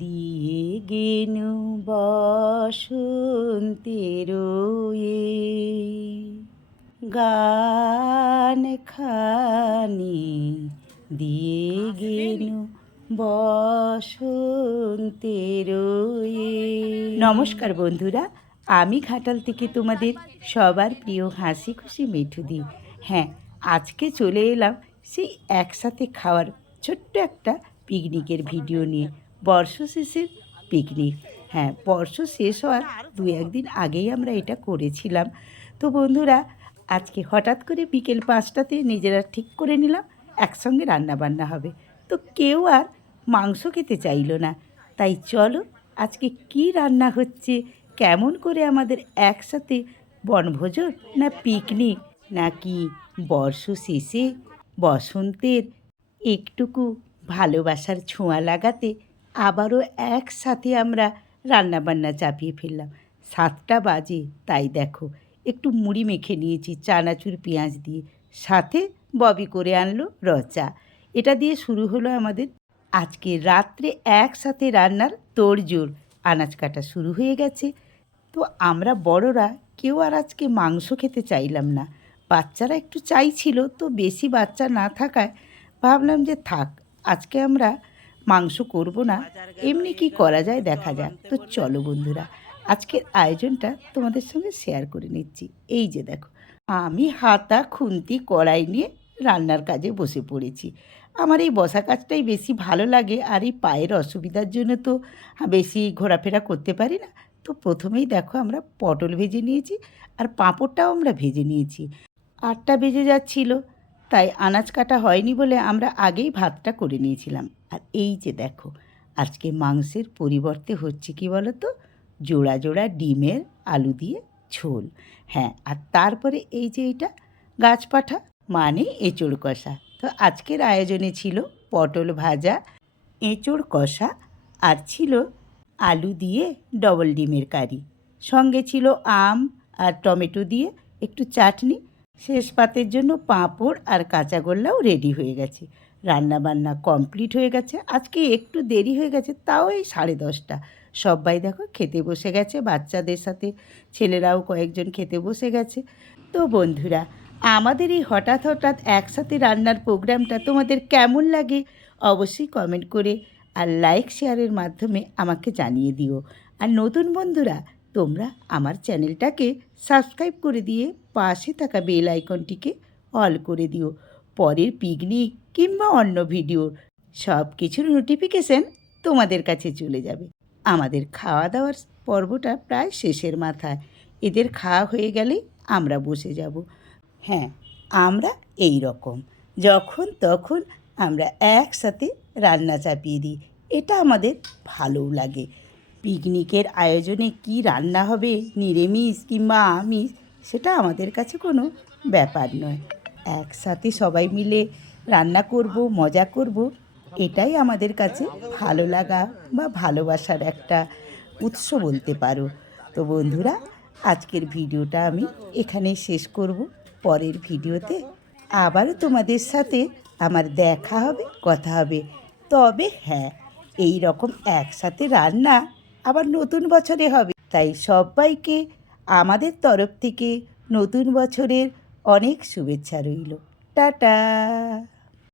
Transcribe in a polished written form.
দিয়ে গেনু বসন্তের গান খানি দিয়ে গেনু বসন্তের নমস্কার বন্ধুরা, আমি ঘাটাল থেকে তোমাদের সবার প্রিয় হাসি খুশি মিঠুদি। হ্যাঁ, আজকে চলে এলাম সেই একসাথে খাওয়ার ছোট্ট একটা পিকনিকের ভিডিও নিয়ে। বর্ষ শেষের পিকনিক। হ্যাঁ, বর্ষ শেষ হওয়ার দু একদিন আগেই আমরা এটা করেছিলাম। তো বন্ধুরা, আজকে হঠাৎ করে বিকেল 5টাতে নিজেরা ঠিক করে নিলাম একসঙ্গে রান্নাবান্না হবে। তো কেউ আর মাংস খেতে চাইলো না, তাই চলো আজকে কি রান্না হচ্ছে, কেমন করে আমাদের একসাথে বনভোজন না পিকনিক, নাকি বর্ষ শেষে বসন্তের একটুকু ভালোবাসার ছোঁয়া লাগাতে আবারও একসাথে আমরা রান্নাবান্না চাপিয়ে ফেললাম। 7টা বাজে, তাই দেখো একটু মুড়ি মেখে নিয়েছি চানাচুর পেঁয়াজ দিয়ে, সাথে ববি করে আনলো রচা। এটা দিয়ে শুরু হলো আমাদের আজকে রাত্রে একসাথে রান্নার তোড়জোড়। আনাজ কাটা শুরু হয়ে গেছে। তো আমরা বড়রা কেউ আর আজকে মাংস খেতে চাইলাম না। বাচ্চারা একটু চাইছিল, তো বেশি বাচ্চা না থাকায় ভাবলাম যে থাক, আজকে আমরা মাংস করব না, এমনি কি করা যায় দেখা যাক। তো চলো বন্ধুরা, আজকের আয়োজনটা তোমাদের সঙ্গে শেয়ার করে নিচ্ছি। এই যে দেখো, আমি হাতা খুন্তি কড়াই নিয়ে রান্নার কাজে বসে পড়েছি। আমার এই বসা কাজটাই বেশি ভালো লাগে, আর এই পায়ের অসুবিধার জন্য তো বেশি ঘোরাফেরা করতে পারি না। তো প্রথমেই দেখো আমরা পটল ভেজে নিয়েছি, আর পাঁপড়টাও আমরা ভেজে নিয়েছি। 8টা বেজে যাচ্ছিল, তাই আনাজ কাটা হয়নি বলে আমরা আগেই ভাতটা করে নিয়েছিলাম। আর এই যে দেখো, আজকে মাংসের পরিবর্তে হচ্ছে কি বলো তো, জোড়া জোড়া ডিমের আলু দিয়ে ঝোল। হ্যাঁ, আর তারপরে এই যে এইটা গাছপাঠা মানে এঁচোড় কষা। তো আজকের আয়োজনে ছিল পটল ভাজা, এঁচোড় কষা, আর ছিল আলু দিয়ে ডবল ডিমের কারি। সঙ্গে ছিল আম আর টমেটো দিয়ে একটু চাটনি। শেষ পাতের জন্য পাঁপড় আর কাঁচাগোল্লাও রেডি হয়ে গেছে। রান্নাবান্না কমপ্লিট হয়ে গেছে। আজকে একটু দেরি হয়ে গেছে, তাও এই 10:30। সবাই দেখো খেতে বসে গেছে, বাচ্চাদের সাথে ছেলেরাও কয়েকজন খেতে বসে গেছে। তো বন্ধুরা, আমাদের এই হঠাৎ হঠাৎ একসাথে রান্নার প্রোগ্রামটা তোমাদের কেমন লাগে অবশ্যই কমেন্ট করে আর লাইক শেয়ারের মাধ্যমে আমাকে জানিয়ে দিও। আর নতুন বন্ধুরা, তোমরা আমার চ্যানেলটাকে সাবস্ক্রাইব করে দিয়ে পাশে থাকা বেল আইকনটিকে অল করে দিও। পরের পিকনিক কিংবা অন্য ভিডিওর সব কিছুর নোটিফিকেশান তোমাদের কাছে চলে যাবে। আমাদের খাওয়া দাওয়ার পর্বটা প্রায় শেষের মাথায়। এদের খাওয়া হয়ে গেলেই আমরা বসে যাব। হ্যাঁ, আমরা এই রকম যখন তখন আমরা একসাথে রান্না চাপিয়ে দিই। এটা আমাদের ভালোও লাগে। পিকনিকের আয়োজনে কি রান্না হবে, নিরামিষ কিংবা আমিষ, সেটা আমাদের কাছে কোনো ব্যাপার নয়। একসাথে সবাই মিলে রান্না করব, মজা করব, এটাই আমাদের কাছে ভালো লাগা বা ভালোবাসার একটা উৎস বলতে পারো। তো বন্ধুরা, আজকের ভিডিওটা আমি এখানেই শেষ করব। পরের ভিডিওতে আবারও তোমাদের সাথে আমার দেখা হবে, কথা হবে। তবে হ্যাঁ, এই রকম একসাথে রান্না আবার নতুন বছরে হবে। তাই সবাইকে আমাদের তরফ থেকে নতুন বছরের অনেক শুভেচ্ছা রইল। টাটা।